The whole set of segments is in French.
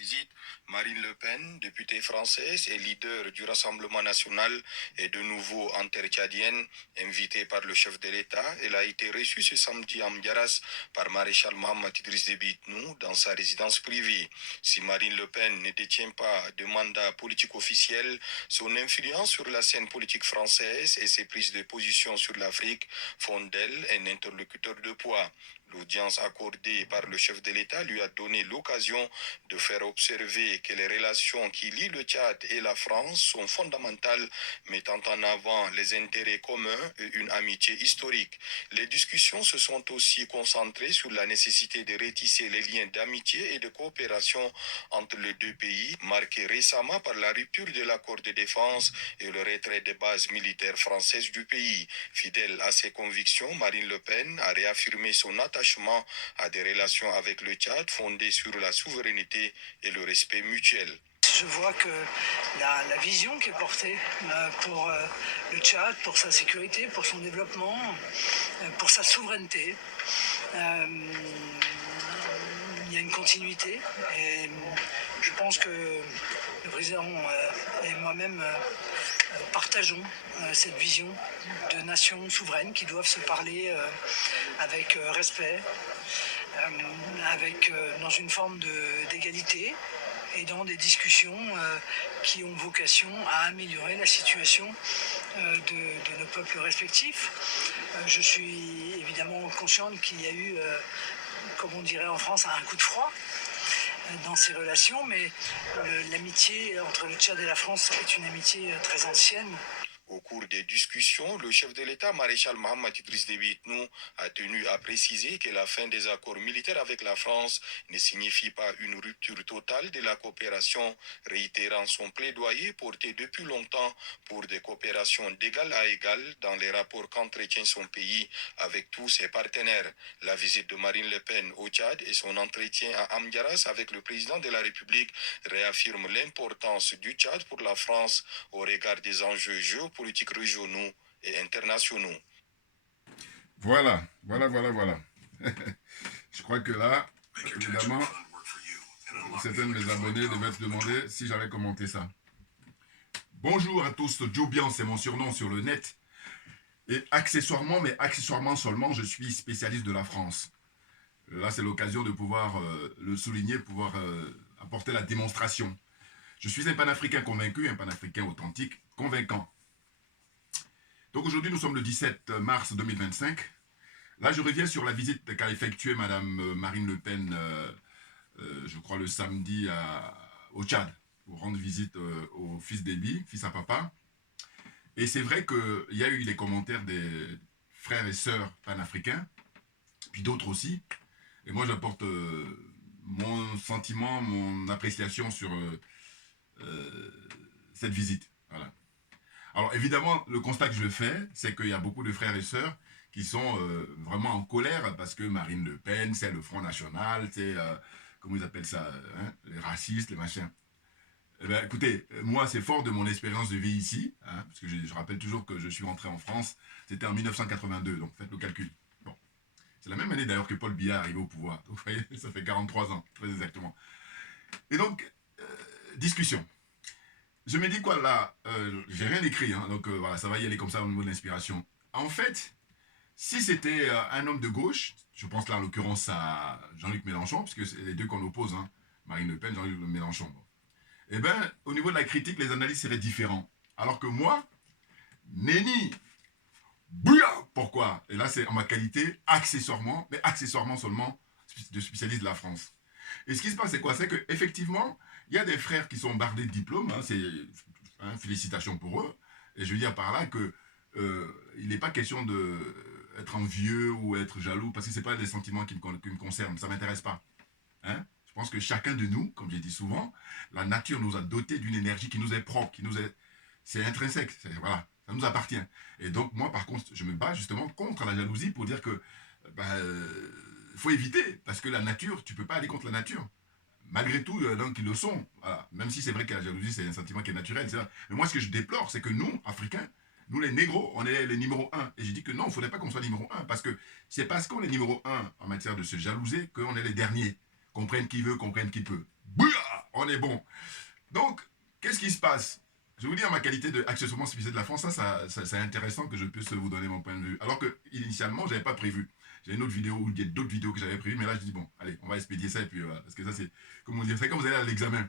visite, Marine Le Pen, députée française et leader du Rassemblement national, est de nouveau intertchadienne, invitée par le chef de l'État. Elle a été reçue ce samedi à M'Diaras par Maréchal Mohamed Idriss Déby Itnou dans sa résidence privée. Si Marine Le Pen ne détient pas de mandat politique officiel, son influence sur la scène politique française et ses prises de position sur l'Afrique font d'elle un interlocuteur de poids. L'audience accordée par le chef de l'État lui a donné l'occasion de faire observer que les relations qui lient le Tchad et la France sont fondamentales, mettant en avant les intérêts communs et une amitié historique. Les discussions se sont aussi concentrées sur la nécessité de retisser les liens d'amitié et de coopération entre les deux pays, marqués récemment par la rupture de l'accord de défense et le retrait des bases militaires françaises du pays. Fidèle à ses convictions, Marine Le Pen a réaffirmé son attachement à des relations avec le Tchad fondées sur la souveraineté et le respect mutuel. Je vois que la vision qui est portée pour le Tchad, pour sa sécurité, pour son développement, pour sa souveraineté, il y a une continuité et je pense que le président et moi-même partageons cette vision de nations souveraines qui doivent se parler avec respect, dans une forme d'égalité et dans des discussions qui ont vocation à améliorer la situation de nos peuples respectifs. Je suis évidemment consciente qu'il y a eu, comme on dirait en France, un coup de froid dans ces relations, mais l'amitié entre le Tchad et la France est une amitié très ancienne. Au cours des discussions, le chef de l'État, maréchal Mohamed Idriss Déby Itnou, a tenu à préciser que la fin des accords militaires avec la France ne signifie pas une rupture totale de la coopération, réitérant son plaidoyer porté depuis longtemps pour des coopérations d'égal à égal dans les rapports qu'entretient son pays avec tous ses partenaires. La visite de Marine Le Pen au Tchad et son entretien à Amdiaras avec le président de la République réaffirment l'importance du Tchad pour la France au regard des enjeux géopolitiques régionaux et internationaux. Voilà. Je crois que là, évidemment, certains de mes abonnés devaient se demander si j'allais commenter ça. Bonjour à tous, Jobian, c'est mon surnom sur le net. Et accessoirement seulement, je suis spécialiste de la France. Là, c'est l'occasion de pouvoir le souligner, pouvoir apporter la démonstration. Je suis un panafricain convaincu, un panafricain authentique, convaincant. Donc aujourd'hui, nous sommes le 17 mars 2025. Là, je reviens sur la visite qu'a effectuée Madame Marine Le Pen, je crois le samedi au Tchad, pour rendre visite au fils Déby, fils à papa. Et c'est vrai qu'il y a eu les commentaires des frères et sœurs panafricains, puis d'autres aussi. Et moi, j'apporte mon sentiment, mon appréciation sur cette visite. Voilà. Alors évidemment, le constat que je fais, c'est qu'il y a beaucoup de frères et sœurs qui sont vraiment en colère parce que Marine Le Pen, c'est le Front National, c'est, comment ils appellent ça, hein, les racistes, les machins. Eh bien, écoutez, moi, c'est fort de mon expérience de vie ici, hein, parce que je rappelle toujours que je suis rentré en France, c'était en 1982, donc faites le calcul. Bon. C'est la même année d'ailleurs que Paul Biya est arrivé au pouvoir. Donc vous voyez, ça fait 43 ans, très exactement. Et donc, discussion. Je me dis quoi là, j'ai rien écrit, hein, donc voilà, ça va y aller comme ça au niveau de l'inspiration. En fait, si c'était un homme de gauche, je pense là en l'occurrence à Jean-Luc Mélenchon, puisque c'est les deux qu'on oppose, hein, Marine Le Pen, Jean-Luc Mélenchon. Bon. Eh bien, au niveau de la critique, les analyses seraient différents. Alors que moi, nenni, bouya, pourquoi? Et là, c'est en ma qualité, accessoirement, mais accessoirement seulement, de spécialiste de la France. Et ce qui se passe, c'est quoi? C'est qu'effectivement, il y a des frères qui sont bardés de diplômes, hein, félicitations pour eux. Et je veux dire par là que il n'est pas question d'être envieux ou être jaloux, parce que ce n'est pas des sentiments qui me concernent, ça ne m'intéresse pas. Hein? Je pense que chacun de nous, comme j'ai dit souvent, la nature nous a dotés d'une énergie qui nous est propre, c'est intrinsèque, voilà, ça nous appartient. Et donc moi, par contre, je me bats justement contre la jalousie pour dire que faut éviter, parce que la nature, tu ne peux pas aller contre la nature. Malgré tout, il y en a qui le sont. Voilà. Même si c'est vrai que la jalousie, c'est un sentiment qui est naturel. Mais moi, ce que je déplore, c'est que nous, Africains, nous les négros, on est les numéro 1. Et j'ai dit que non, il ne faudrait pas qu'on soit numéro 1. Parce que c'est parce qu'on est numéro 1 en matière de se jalouser qu'on est les derniers. Qu'on prenne qui veut, qu'on prenne qui peut. Bouya! On est bon. Donc, qu'est-ce qui se passe? Je vais vous dire ma qualité d'accessoirement spécialisé de la France, c'est intéressant que je puisse vous donner mon point de vue. Alors que, initialement, je n'avais pas prévu. J'ai une autre vidéo, ou il y a d'autres vidéos que j'avais prévues, mais là, je dis, bon, allez, on va expédier ça, et puis voilà. Parce que ça, c'est, comment dire, c'est quand vous allez à l'examen.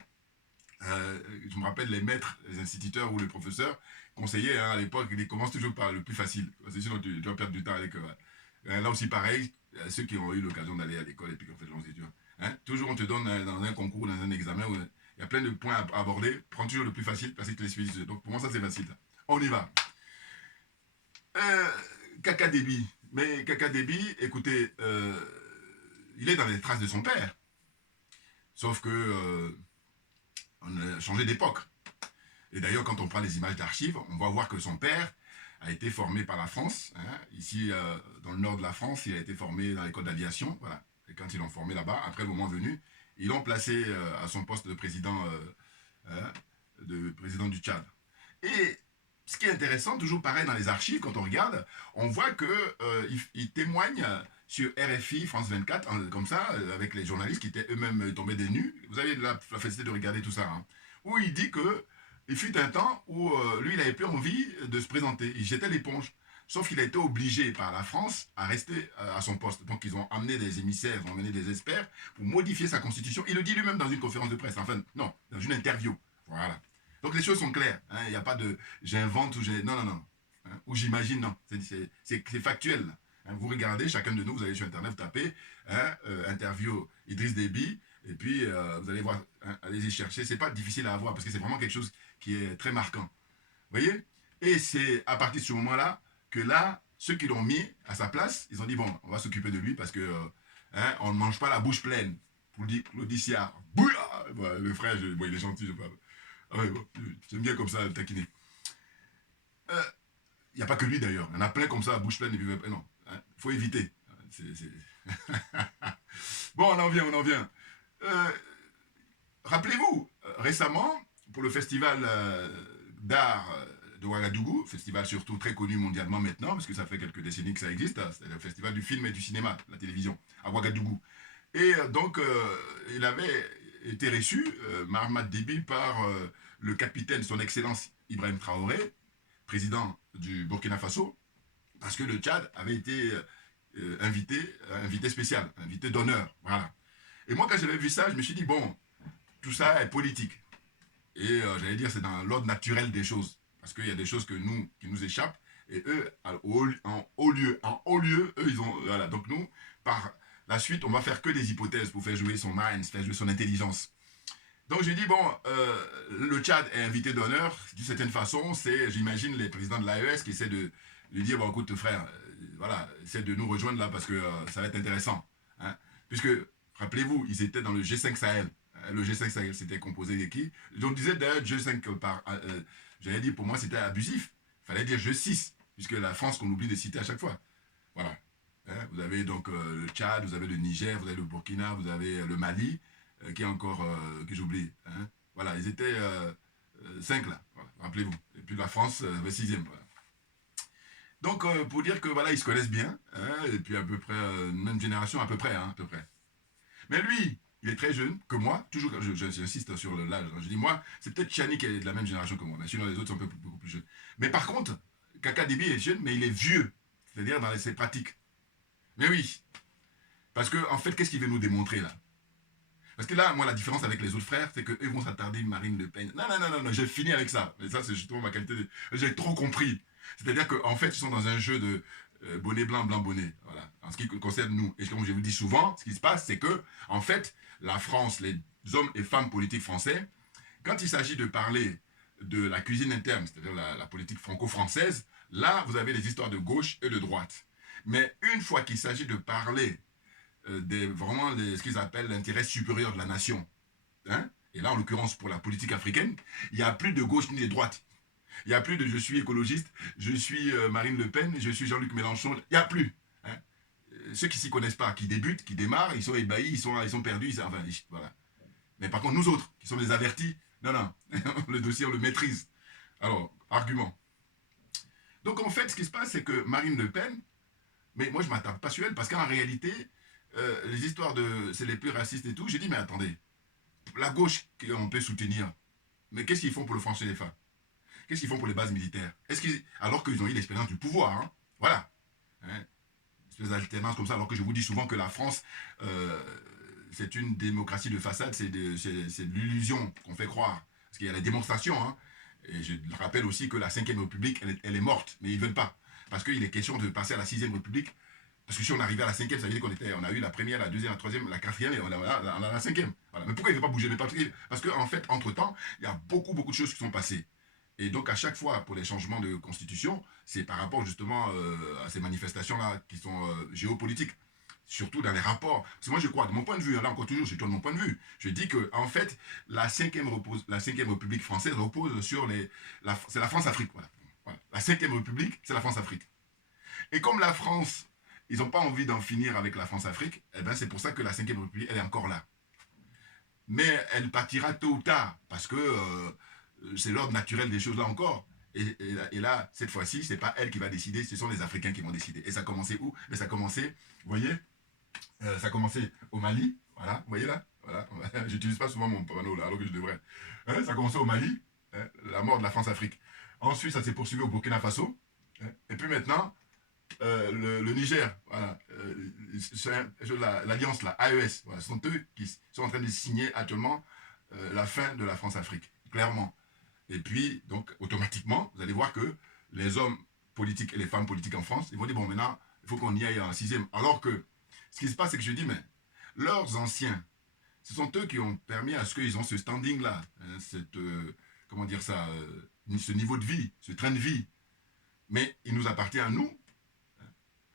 Je me rappelle les maîtres, les instituteurs ou les professeurs conseillers à l'époque, ils commencent toujours par le plus facile. Parce que sinon, tu vas perdre du temps avec. Là aussi, pareil, ceux qui ont eu l'occasion d'aller à l'école et puis qui ont fait de longues études. Toujours, on te donne dans un concours, dans un examen, où il y a plein de points à aborder. Prends toujours le plus facile parce que tu les suis. Donc, pour moi, ça, c'est facile. On y va. Kaka Déby. Mais Kaka Déby, écoutez, il est dans les traces de son père. Sauf que on a changé d'époque. Et d'ailleurs, quand on prend les images d'archives, on va voir que son père a été formé par la France. Ici, dans le nord de la France, il a été formé dans l'école d'aviation. Voilà. Et quand ils l'ont formé là-bas, après le moment venu, ils l'ont placé à son poste de président du Tchad. Et ce qui est intéressant, toujours pareil dans les archives, quand on regarde, on voit qu'il témoigne sur RFI, France 24, comme ça, avec les journalistes qui étaient eux-mêmes tombés des nues. Vous avez la facilité de regarder tout ça. Où il dit qu'il fut un temps où lui, il n'avait plus envie de se présenter. Il jetait l'éponge. Sauf qu'il a été obligé par la France à rester à son poste. Donc ils ont amené des émissaires, ils ont amené des experts pour modifier sa constitution. Il le dit lui-même dans une conférence de presse. Enfin, non, dans une interview. Voilà. Donc les choses sont claires. Il n'y a pas de j'invente ou j'ai... Non. Ou j'imagine, non. C'est factuel. Vous regardez, chacun de nous, vous allez sur Internet, vous tapez interview Idriss Déby, et puis vous allez voir, allez-y chercher. C'est pas difficile à avoir parce que c'est vraiment quelque chose qui est très marquant. Vous voyez? Et c'est à partir de ce moment-là que là, ceux qui l'ont mis à sa place, ils ont dit, bon, on va s'occuper de lui parce que on ne mange pas la bouche pleine. Pour dire l'Odyssia, bouilla! Le frère, il est gentil, je parle. J'aime bien comme ça, le taquiner. Il n'y a pas que lui d'ailleurs. Il y en a plein comme ça, bouche pleine. Non, il faut éviter. Bon, on en vient. Rappelez-vous, récemment, pour le festival d'art de Ouagadougou, festival surtout très connu mondialement maintenant, parce que ça fait quelques décennies que ça existe, c'est le festival du film et du cinéma, la télévision, à Ouagadougou. Et donc, il avait été reçu, Mahamat Déby, par le capitaine, son excellence Ibrahim Traoré, président du Burkina Faso, parce que le Tchad avait été invité spécial, invité d'honneur, voilà. Et moi, quand j'avais vu ça, je me suis dit, bon, tout ça est politique. Et j'allais dire, c'est dans l'ordre naturel des choses. Parce qu'il y a des choses qui nous échappent. Et eux, en haut lieu, eux, ils ont... Voilà, donc nous, par la suite, on va faire que des hypothèses pour faire jouer son mind, faire jouer son intelligence. Donc j'ai dit, bon, le Tchad est invité d'honneur. D'une certaine façon, c'est, j'imagine, les présidents de l'AES qui essaient de lui dire, bon, écoute, frère, voilà, essaie de nous rejoindre là parce que ça va être intéressant. Puisque, rappelez-vous, ils étaient dans le G5 Sahel. Le G5 Sahel, c'était composé de qui? On disait d'ailleurs G5 par... j'allais dire, pour moi, c'était abusif. Il fallait dire G6, puisque la France qu'on oublie de citer à chaque fois. Voilà. Vous avez donc le Tchad, vous avez le Niger, vous avez le Burkina, vous avez le Mali, qui est encore... que j'oublie. Voilà, ils étaient 5 là, voilà, rappelez-vous. Et puis la France, le 6e. Voilà. Donc, pour dire que voilà, ils se connaissent bien, et puis à peu près, même génération, à peu près. Mais lui, il est très jeune, que moi, toujours, j'insiste sur l'âge, je dis moi, c'est peut-être Chani qui est de la même génération que moi, mais sinon les autres sont beaucoup plus jeunes. Mais par contre, Kaka Déby est jeune, mais il est vieux, c'est-à-dire dans ses pratiques. Mais oui, parce que en fait, qu'est-ce qu'il veut nous démontrer là? Parce que là, moi, la différence avec les autres frères, c'est qu'eux vont s'attarder Marine Le Pen. Non, j'ai fini avec ça. Et ça, c'est justement ma qualité de... J'ai trop compris. C'est-à-dire qu'en fait, ils sont dans un jeu de bonnet blanc, blanc, bonnet. Voilà. En ce qui concerne nous. Et comme je vous dis souvent, ce qui se passe, c'est que, en fait, la France, les hommes et femmes politiques français, quand il s'agit de parler de la cuisine interne, c'est-à-dire la politique franco-française, là, vous avez les histoires de gauche et de droite. Mais une fois qu'il s'agit de parler vraiment ce qu'ils appellent l'intérêt supérieur de la nation, et là, en l'occurrence, pour la politique africaine, il n'y a plus de gauche ni de droite. Il n'y a plus de je suis écologiste, je suis Marine Le Pen, je suis Jean-Luc Mélenchon. Il n'y a plus. Ceux qui ne s'y connaissent pas, qui débutent, qui démarrent, ils sont ébahis, ils sont perdus. Voilà. Mais par contre, nous autres, qui sommes les avertis, non, le dossier, on le maîtrise. Alors, argument. Donc, en fait, ce qui se passe, c'est que Marine Le Pen, mais moi, je ne m'attarde pas sur elle, parce qu'en réalité, les histoires de c'est les plus racistes et tout, j'ai dit, mais attendez, la gauche qu'on peut soutenir, mais qu'est-ce qu'ils font pour le franc CFA? Qu'est-ce qu'ils font pour les bases militaires? Alors qu'ils ont eu l'expérience du pouvoir, hein? Voilà. Hein? Des alternances comme ça, alors que je vous dis souvent que la France, c'est une démocratie de façade, c'est de l'illusion qu'on fait croire. Parce qu'il y a la démonstration, hein? Et je rappelle aussi que la 5e République, elle est morte, mais ils ne veulent pas. Parce qu'il est question de passer à la 6e République. Parce que si on arrivait à la 5e, ça veut dire on a eu la première, la deuxième, la troisième, la quatrième, et on a la 5e. Voilà. Mais pourquoi il ne veut pas bouger? Parce qu'en fait, entre-temps, il y a beaucoup de choses qui sont passées. Et donc, à chaque fois, pour les changements de constitution, c'est par rapport justement à ces manifestations-là qui sont géopolitiques. Surtout dans les rapports. Parce que moi, je crois, de mon point de vue, là encore toujours, je donne mon point de vue. Je dis que, en fait, la 5e République française repose sur c'est la France-Afrique. Voilà. Voilà. La 5e République, c'est la France-Afrique. Et comme la France, ils n'ont pas envie d'en finir avec la France-Afrique, eh ben, c'est pour ça que la 5e République, elle est encore là. Mais elle partira tôt ou tard, parce que c'est l'ordre naturel des choses là encore. Et là, cette fois-ci, ce n'est pas elle qui va décider, ce sont les Africains qui vont décider. Et ça a commencé où? Mais ça a commencé, vous voyez, ça a commencé au Mali, voilà, vous voyez là, voilà. J'utilise pas souvent mon panneau là, alors que je devrais. Hein, ça a commencé au Mali, hein, la mort de la France-Afrique. Ensuite, ça s'est poursuivi au Burkina Faso. Hein, et puis maintenant, le Niger, voilà, l'alliance, la AES, voilà, ce sont eux qui sont en train de signer actuellement la fin de la France-Afrique, clairement. Et puis, donc, automatiquement, vous allez voir que les hommes politiques et les femmes politiques en France, ils vont dire, bon, maintenant, il faut qu'on y aille en 6e. Alors que, ce qui se passe, c'est que je dis, mais leurs anciens, ce sont eux qui ont permis à ce qu'ils ont ce standing-là, hein, comment dire ça, ce niveau de vie, ce train de vie. Mais il nous appartient à nous.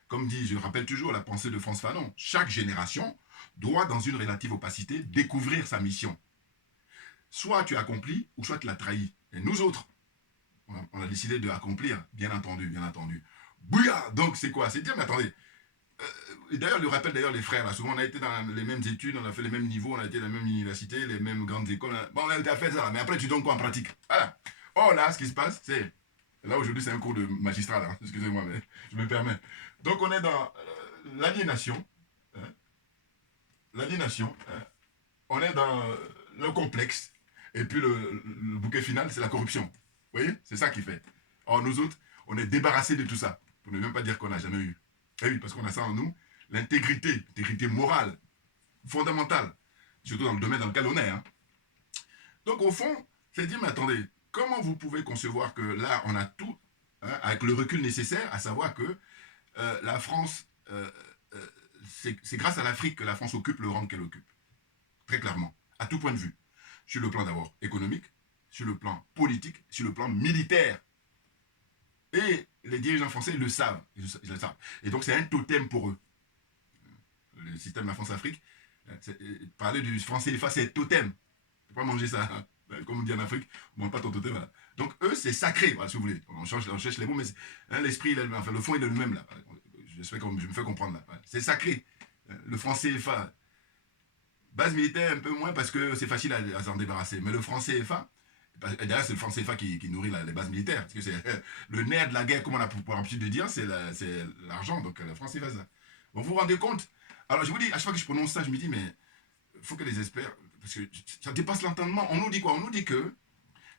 Comme dit, je rappelle toujours la pensée de Frantz Fanon, chaque génération doit, dans une relative opacité, découvrir sa mission. Soit tu accomplis, ou soit tu l'as trahi. Et nous autres, on a décidé de accomplir, bien entendu, bien entendu. Bouya! Donc c'est quoi? C'est dire, mais attendez, et d'ailleurs, le rappelle d'ailleurs les frères, là, souvent on a été dans les mêmes études, on a fait les mêmes niveaux, on a été dans la même université, les mêmes grandes écoles. Bon, on a fait ça, mais après tu donnes quoi en pratique? Voilà. Oh là, ce qui se passe, c'est... Là aujourd'hui c'est un cours de magistral, hein, excusez-moi, mais je me permets. Donc on est dans l'aliénation, hein, l'aliénation, hein, on est dans le complexe, et puis le bouquet final, c'est la corruption. Vous voyez? C'est ça qui fait. Or, nous autres, on est débarrassés de tout ça. Pour ne même pas dire qu'on n'a jamais eu. Et oui, parce qu'on a ça en nous, l'intégrité morale, fondamentale, surtout dans le domaine dans lequel on est. Hein. Donc, au fond, c'est dire, mais attendez, comment vous pouvez concevoir que là, on a tout, hein, avec le recul nécessaire, à savoir que la France, c'est grâce à l'Afrique que la France occupe le rang qu'elle occupe. Très clairement, à tout point de vue. Sur le plan d'abord économique, sur le plan politique, sur le plan militaire. Et les dirigeants français le savent. Ils le savent. Et donc c'est un totem pour eux. Le système de la France-Afrique, parler du franc CFA, c'est totem. Il ne faut pas manger ça. Hein. Comme on dit en Afrique, on ne mange pas ton totem. Voilà. Donc eux, c'est sacré, voilà, si vous voulez. On cherche les mots, mais hein, l'esprit, enfin, le fond, il est le même. Là. Je me fais comprendre. Là. Voilà. C'est sacré. Le franc CFA, base militaire un peu moins parce que c'est facile à s'en débarrasser. Mais le franc CFA, d'ailleurs c'est le franc CFA qui nourrit les bases militaires. Parce que c'est le nerf de la guerre, comme on a pour l'habitude de dire, c'est l'argent. Donc le franc CFA, ça. Bon, vous vous rendez compte? Alors je vous dis, à chaque fois que je prononce ça, je me dis, mais il faut que les experts, parce que ça dépasse l'entendement. On nous dit quoi? On nous dit que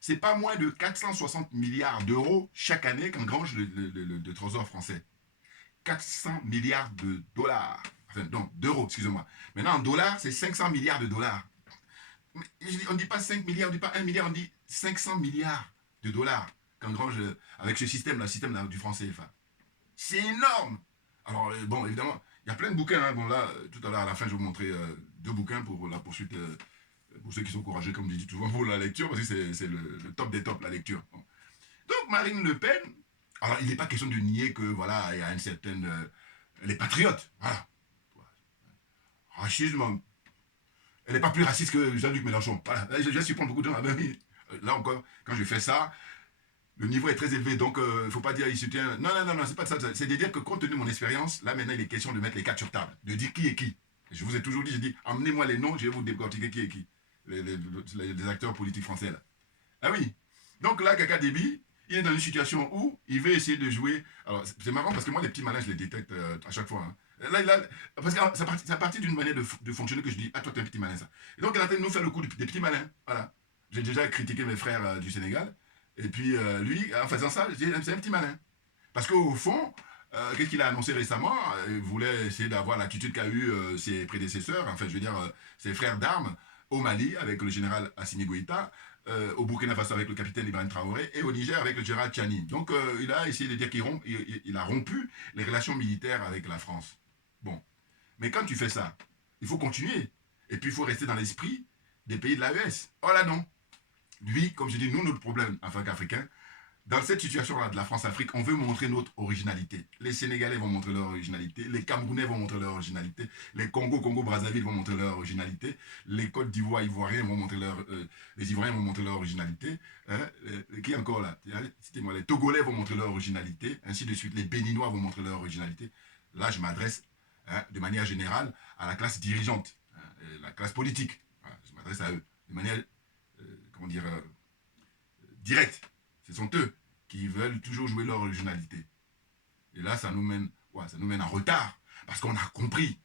c'est pas moins de 460 milliards d'euros chaque année qu'engrange le trésor français. 400 milliards de dollars. Enfin, non, d'euros, excusez-moi. Maintenant, en dollars, c'est 500 milliards de dollars. Mais on ne dit pas 5 milliards, on ne dit pas 1 milliard, on dit 500 milliards de dollars qu'engrange avec ce système-là, le système du franc CFA. C'est énorme. Alors, bon, évidemment, il y a plein de bouquins. Hein. Bon, là, tout à l'heure, à la fin, je vais vous montrer 2 bouquins pour la poursuite, pour ceux qui sont courageux, comme je dis souvent, pour la lecture, parce que c'est le top des tops, la lecture. Bon. Donc, Marine Le Pen, alors, il n'est pas question de nier que, voilà, il y a une certaine... les patriotes, voilà. Racisme, elle n'est pas plus raciste que Jean-Luc Mélenchon. Voilà. Je vais surprendre beaucoup de gens. Ah ben oui. Là encore, quand je fais ça, le niveau est très élevé. Donc, il ne faut pas dire il soutient. Non, c'est pas ça. C'est de dire que compte tenu de mon expérience, là maintenant, il est question de mettre les cartes sur table. De dire qui est qui. Je vous ai toujours dit, j'ai dit, emmenez-moi les noms, je vais vous décortiquer qui est qui. Les acteurs politiques français, là. Ah oui. Donc là, Kaka Déby, il est dans une situation où il veut essayer de jouer. Alors, c'est marrant parce que moi, les petits malins, je les détecte à chaque fois. Hein. Parce que c'est à partir d'une manière de fonctionner que je dis, ah toi t'es un petit malin ça. Et donc elle est en train de nous faire le coup des petits malins. Voilà. J'ai déjà critiqué mes frères du Sénégal. Et puis lui, en faisant ça, je dis, c'est un petit malin. Parce qu'au fond, qu'est-ce qu'il a annoncé récemment? Il voulait essayer d'avoir l'attitude qu'a eu ses prédécesseurs, enfin je veux dire ses frères d'armes, au Mali avec le général Assimi Goïta, au Burkina Faso avec le capitaine Ibrahim Traoré et au Niger avec le général Tchani. Donc il a essayé de dire qu'il a rompu les relations militaires avec la France. Bon, mais quand tu fais ça, il faut continuer. Et puis il faut rester dans l'esprit des pays de l'AES. Oh là non. Lui, comme je dis, nous, notre problème en tant qu'Africains, dans cette situation-là de la France-Afrique, on veut montrer notre originalité. Les Sénégalais vont montrer leur originalité, les Camerounais vont montrer leur originalité, les Congo-Brazzaville vont montrer leur originalité, les Côtes d'Ivoire, Ivoiriens vont montrer les Ivoiriens vont montrer leur originalité. Hein, qui encore là? Citez-moi, les Togolais vont montrer leur originalité, ainsi de suite. Les Béninois vont montrer leur originalité. Là, je m'adresse de manière générale à la classe dirigeante, la classe politique. Voilà, je m'adresse à eux de manière, comment dire, directe. Ce sont eux qui veulent toujours jouer leur originalité. Et là, ça nous mène en retard, parce qu'on a compris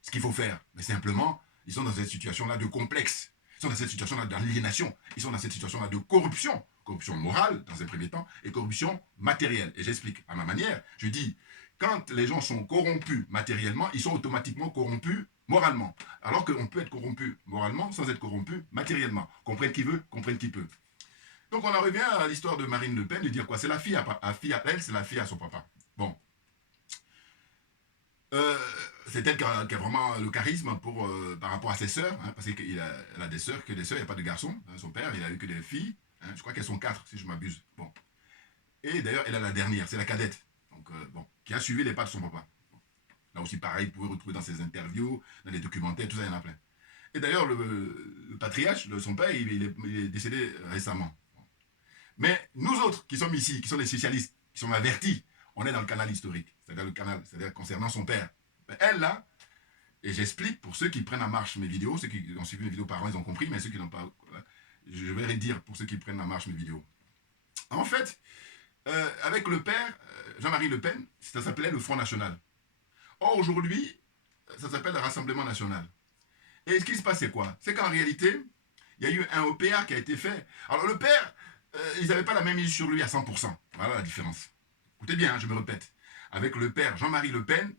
ce qu'il faut faire. Mais simplement, ils sont dans cette situation-là de complexe. Ils sont dans cette situation-là d'aliénation. Ils sont dans cette situation-là de corruption. Corruption morale, dans un premier temps, et corruption matérielle. Et j'explique à ma manière. Je dis, quand les gens sont corrompus matériellement, ils sont automatiquement corrompus moralement. Alors qu'on peut être corrompu moralement sans être corrompu matériellement. Comprenne qui veut, comprenne qui peut. Donc on en revient à l'histoire de Marine Le Pen, de dire quoi? C'est la fille à elle, c'est la fille à son papa. Bon. C'est elle qui a vraiment le charisme par rapport à ses sœurs, hein, parce qu'elle a des sœurs, il n'y a pas de garçons. Hein, son père, il a eu que des filles. Hein, je crois qu'elles sont 4, si je m'abuse. Bon. Et d'ailleurs, elle est la dernière, c'est la cadette. Donc, bon, qui a suivi les pas de son papa. Bon. Là aussi, pareil, vous pouvez retrouver dans ses interviews, dans les documentaires, tout ça, il y en a plein. Et d'ailleurs, le patriarche, son père, il est décédé récemment. Mais nous autres qui sommes ici, qui sommes les spécialistes, qui sommes avertis, on est dans le canal historique, c'est-à-dire concernant son père. Mais elle là, et j'explique pour ceux qui prennent en marche mes vidéos, ceux qui ont suivi mes vidéos par an, ils ont compris, mais ceux qui n'ont pas, je vais redire pour ceux qui prennent en marche mes vidéos. En fait, avec le père, Jean-Marie Le Pen, ça s'appelait le Front National. Or aujourd'hui, ça s'appelle le Rassemblement National. Et ce qui se passe, c'est quoi? C'est qu'en réalité, il y a eu un OPA qui a été fait. Alors le père, ils n'avaient pas la même mise sur lui à 100%. Voilà la différence. Écoutez bien, hein, je me répète. Avec le père Jean-Marie Le Pen,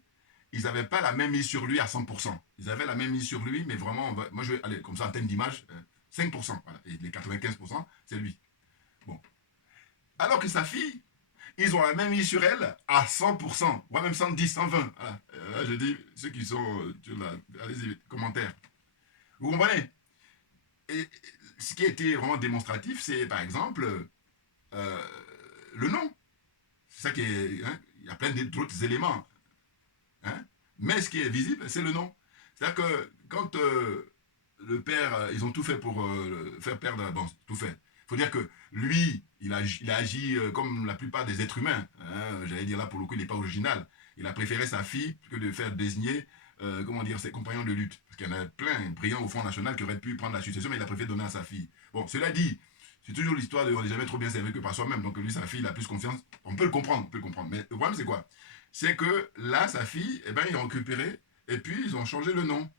ils n'avaient pas la même mise sur lui à 100%. Ils avaient la même mise sur lui, mais vraiment, moi je vais aller comme ça en termes d'image, 5%. Voilà. Et les 95%, c'est lui. Bon. Alors que sa fille, ils ont la même mise sur elle à 100%, voire même 110, 120. Voilà. Là, je dis, ceux qui sont allez-y, commentaires. Vous comprenez? Et ce qui a été vraiment démonstratif, c'est par exemple le nom. C'est ça qui est. Hein, il y a plein d'autres éléments. Hein, mais ce qui est visible, c'est le nom. C'est-à-dire que quand le père, ils ont tout fait pour faire perdre. Bon, tout fait. Il faut dire que lui, il a agi comme la plupart des êtres humains. Hein, j'allais dire là, pour le coup, il n'est pas original. Il a préféré sa fille que de faire désigner comment dire, ses compagnons de lutte. Parce qu'il y en a plein, brillants au Front National, qui auraient pu prendre la succession, mais il a préféré donner à sa fille. Bon, cela dit, c'est toujours l'histoire de on n'est jamais trop bien servi que par soi-même. Donc lui, sa fille, il a plus confiance. On peut le comprendre, on peut le comprendre. Mais le problème, c'est quoi? C'est que là, sa fille, eh ben, ils l'ont récupéré, et puis ils ont changé le nom.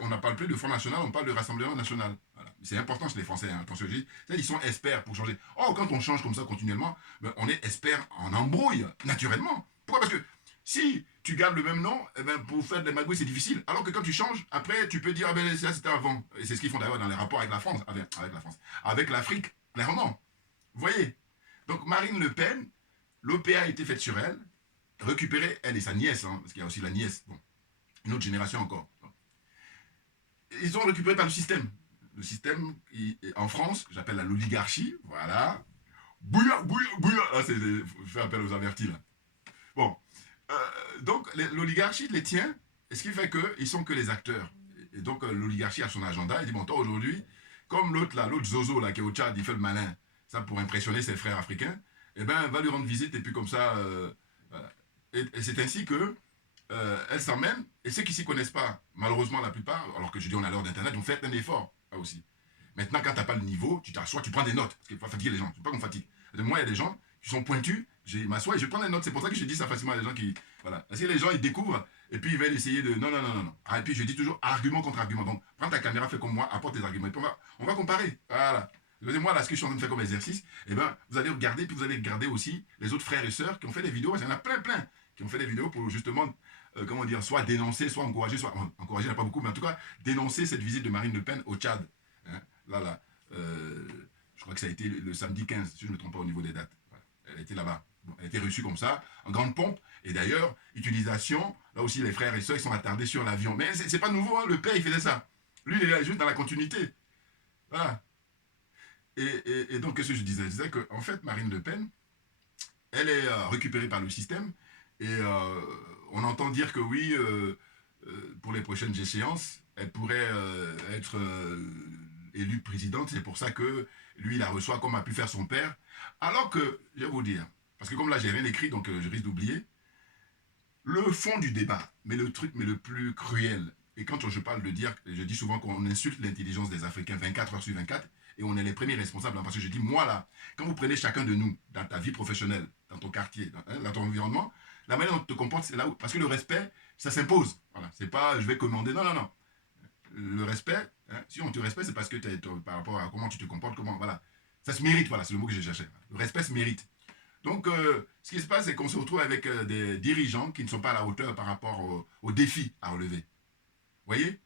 On ne parle plus de Front National, on parle de Rassemblement National. Voilà. C'est important chez les Français, hein, attention, je dis, ils sont experts pour changer. Oh, quand on change comme ça continuellement, ben, on est expert en embrouille, naturellement. Pourquoi? Parce que si tu gardes le même nom, eh ben, pour faire des magouilles, c'est difficile. Alors que quand tu changes, après, tu peux dire, ah ben, ça c'était avant. Et c'est ce qu'ils font d'ailleurs dans les rapports avec la France, avec l'Afrique, clairement. Vous voyez? Donc Marine Le Pen, l'OPA a été faite sur elle, récupérée, elle et sa nièce, hein, parce qu'il y a aussi la nièce, bon, une autre génération encore. Ils ont récupéré par le système. Le système, en France, que j'appelle l'oligarchie, voilà. Bouya, bouya, bouya. Là, c'est faire appel aux avertis, là. Bon. Donc l'oligarchie les tient, et ce qui fait qu'ils sont que les acteurs. Et donc l'oligarchie a son agenda, il dit bon, toi aujourd'hui, comme l'autre Zozo là, qui est au Tchad, il fait le malin, ça pour impressionner ses frères africains, eh ben va lui rendre visite, et puis comme ça, voilà. Et c'est ainsi que elle s'emmène, et ceux qui s'y connaissent pas, malheureusement la plupart, alors que je dis on a l'heure d'internet, vont faire un effort, là aussi. Maintenant quand t'as pas le niveau, tu t'assois, tu prends des notes, parce qu'il faut fatiguer les gens, il faut pas qu'on fatigue. Moi il y a des gens qui sont pointus, je m'assois et je prends des notes. C'est pour ça que je dis ça facilement à des gens qui... Voilà. Parce que les gens, ils découvrent, Et puis, ils veulent essayer de... Non, non, non, non, non. Ah, et puis, je dis toujours argument contre argument. Donc, prends ta caméra, fais comme moi, apporte tes arguments. Et puis, on va comparer. Voilà. Moi, là, ce que je suis en train de faire comme exercice, eh ben, vous allez regarder, puis vous allez regarder aussi les autres frères et sœurs qui ont fait des vidéos. Il y en a plein, plein, qui ont fait des vidéos pour justement, comment dire, soit dénoncer, soit encourager, soit... encourager, il n'y en a pas beaucoup, mais en tout cas, dénoncer cette visite de Marine Le Pen au Tchad. Hein, là. Je crois que ça a été le samedi 15, si je ne me trompe pas au niveau des dates. Voilà. Elle était là-bas. Bon, elle a été reçue comme ça, en grande pompe. Et d'ailleurs, utilisation, là aussi, les frères et sœurs, ils sont attardés sur l'avion. Mais c'est pas nouveau, hein, le père, il faisait ça. Lui, il est juste dans la continuité. Voilà. Et donc, qu'est-ce que je disais? Je disais qu'en fait, Marine Le Pen, elle est récupérée par le système. Et on entend dire que oui, pour les prochaines échéances, elle pourrait être élue présidente. C'est pour ça que lui, il la reçoit comme a pu faire son père. Alors que, je vais vous dire, parce que comme là, j'ai rien écrit, donc je risque d'oublier, le fond du débat, mais le truc, mais le plus cruel, et quand je parle de dire, je dis souvent qu'on insulte l'intelligence des Africains 24 heures sur 24, et on est les premiers responsables, hein, parce que je dis, moi là, quand vous prenez chacun de nous, dans ta vie professionnelle, dans ton quartier, dans ton environnement, la manière dont tu te comportes, c'est là où, parce que le respect, ça s'impose. Voilà, c'est pas, je vais commander, non, non, non. Le respect, hein, si on te respecte, c'est parce que par rapport à comment tu te comportes, comment, voilà. Ça se mérite, voilà, c'est le mot que je cherchais. Le respect se mérite. Donc, ce qui se passe, c'est qu'on se retrouve avec des dirigeants qui ne sont pas à la hauteur par rapport aux défis à relever. Vous voyez?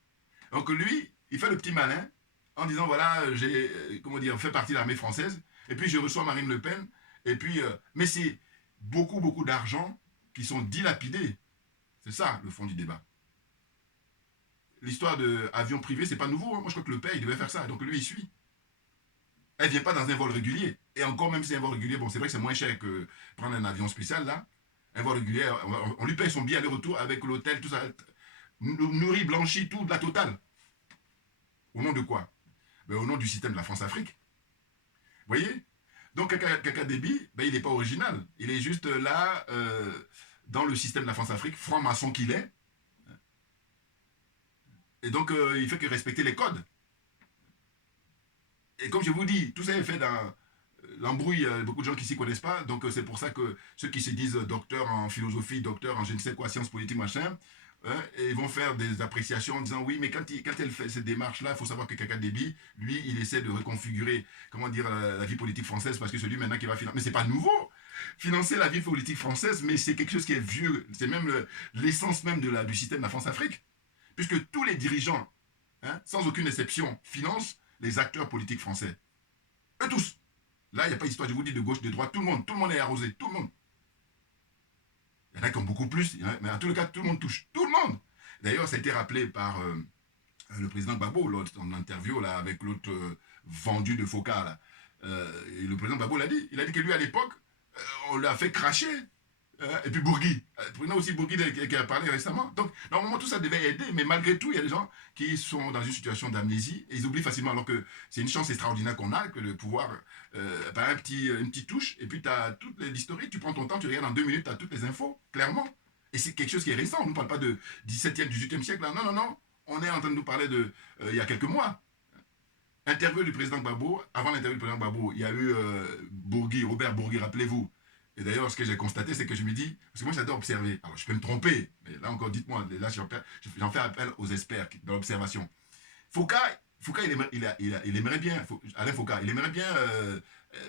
Donc, lui, il fait le petit malin en disant, voilà, j'ai, comment dire, fait partie de l'armée française, et puis je reçois Marine Le Pen, et puis, mais c'est beaucoup, beaucoup d'argent qui sont dilapidés. C'est ça, le fond du débat. L'histoire d'avion privé, c'est pas nouveau. Hein. Moi, je crois que le père, il devait faire ça. Donc, lui, il suit. Elle ne vient pas dans un vol régulier. Et encore, même si c'est un vol régulier, bon, c'est vrai que c'est moins cher que prendre un avion spécial, là. Un vol régulier, on lui paye son billet aller-retour avec l'hôtel, tout ça. Nourri, blanchi, tout, de la totale. Au nom de quoi? Ben, au nom du système de la France-Afrique. Vous voyez? Donc, Kaka Déby, ben, il n'est pas original. Il est juste là, dans le système de la France-Afrique, franc-maçon qu'il est. Et donc, il fait que respecter les codes. Et comme je vous dis, tout ça est fait dans l'embrouille. Beaucoup de gens qui s'y connaissent pas. Donc, c'est pour ça que ceux qui se disent docteurs en philosophie, docteurs en je ne sais quoi, sciences politiques, machin, et ils vont faire des appréciations en disant oui, mais quand elle fait cette démarche-là, il faut savoir que Kaka Déby, lui, il essaie de reconfigurer, comment dire, la vie politique française parce que c'est lui maintenant qui va financer. Mais c'est pas nouveau. Financer la vie politique française, mais c'est quelque chose qui est vieux. C'est même l'essence même du système de la France-Afrique. Puisque tous les dirigeants, hein, sans aucune exception, financent les acteurs politiques français. Eux tous. Là, il n'y a pas d'histoire, je vous dis, de gauche, de droite, tout le monde est arrosé, tout le monde. Il y en a qui ont beaucoup plus, mais en tout cas, tout le monde touche. Tout le monde. D'ailleurs, ça a été rappelé par le président Gbagbo, en interview là, avec l'autre vendu de Foka. Là. Et le président Gbagbo l'a dit. Il a dit que lui, à l'époque, on l'a fait cracher. Et puis Bourgui. Prenons aussi Bourgui qui a parlé récemment. Donc, normalement, tout ça devait aider, mais malgré tout, il y a des gens qui sont dans une situation d'amnésie et ils oublient facilement, alors que c'est une chance extraordinaire qu'on a, que de pouvoir, par une petite touche, et puis tu as toute l'historique, tu prends ton temps, tu regardes en 2 minutes, tu as toutes les infos, clairement. Et c'est quelque chose qui est récent, on ne parle pas de 17e, 18e siècle, là. Non, non, non. On est en train de nous parler de il y a quelques mois. Interview du président Gbagbo, avant l'interview du président Gbagbo, il y a eu Bourgui, Robert Bourgui, rappelez-vous. Et d'ailleurs, ce que j'ai constaté, c'est que je me dis, parce que moi j'adore observer, alors je peux me tromper, mais là encore, dites-moi, là j'en fais appel aux experts dans l'observation. Foucault, il aimerait bien, Alain Foucault, il aimerait bien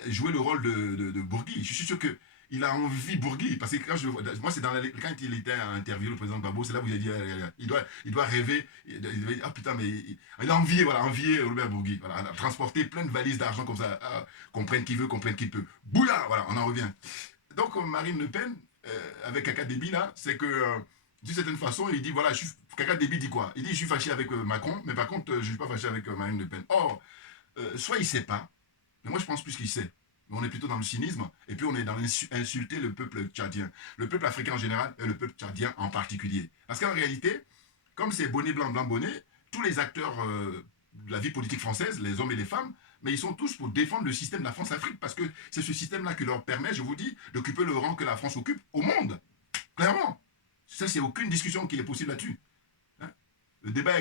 jouer le rôle de Bourgui. Je suis sûr qu'il a envie Bourgui, parce que quand moi c'est quand il était à interview le président Gbagbo, c'est là où il a dit, il doit rêver, il doit dire, ah putain, mais il a envié Robert Bourgui, voilà, transporter plein de valises d'argent comme ça, comprenne qui veut, comprenne qui peut. Bouya, voilà, on en revient. Donc, Marine Le Pen, avec Kaka Déby, là, c'est que, d'une certaine façon, il dit, voilà, Kaka Déby dit quoi? Il dit, je suis fâché avec Macron, mais par contre, je ne suis pas fâché avec Marine Le Pen. Or, soit il ne sait pas, mais moi je pense plus qu'il sait. Mais on est plutôt dans le cynisme, et puis on est dans insulter le peuple tchadien. Le peuple africain en général, et le peuple tchadien en particulier. Parce qu'en réalité, comme c'est bonnet blanc, blanc bonnet, tous les acteurs de la vie politique française, les hommes et les femmes, mais ils sont tous pour défendre le système de la France-Afrique, parce que c'est ce système-là qui leur permet, je vous dis, d'occuper le rang que la France occupe au monde. Clairement. Ça, c'est aucune discussion qui est possible là-dessus. Hein? Le débat,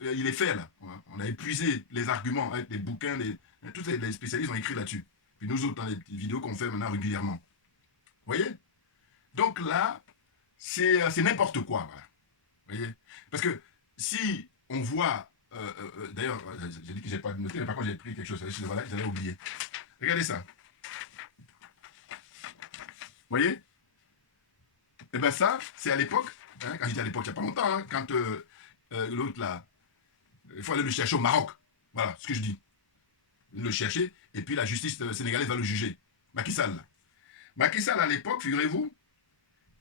il est fait, là. On a épuisé les arguments avec les bouquins, tous les spécialistes ont écrit là-dessus. Puis nous autres, dans les petites vidéos qu'on fait maintenant régulièrement. Vous voyez? Donc là, c'est n'importe quoi, voilà. Vous voyez? Parce que si on voit, d'ailleurs, j'ai dit que j'ai pas noté, mais par contre j'ai pris quelque chose, voilà, j'avais oublié. Regardez ça. Vous voyez? Et bien ça, c'est à l'époque, hein, quand j'étais à l'époque, il n'y a pas longtemps, hein, quand l'autre là, il faut aller le chercher au Maroc. Voilà ce que je dis. Le chercher, et puis la justice sénégalaise va le juger. Macky Sall. Macky Sall, à l'époque, figurez-vous,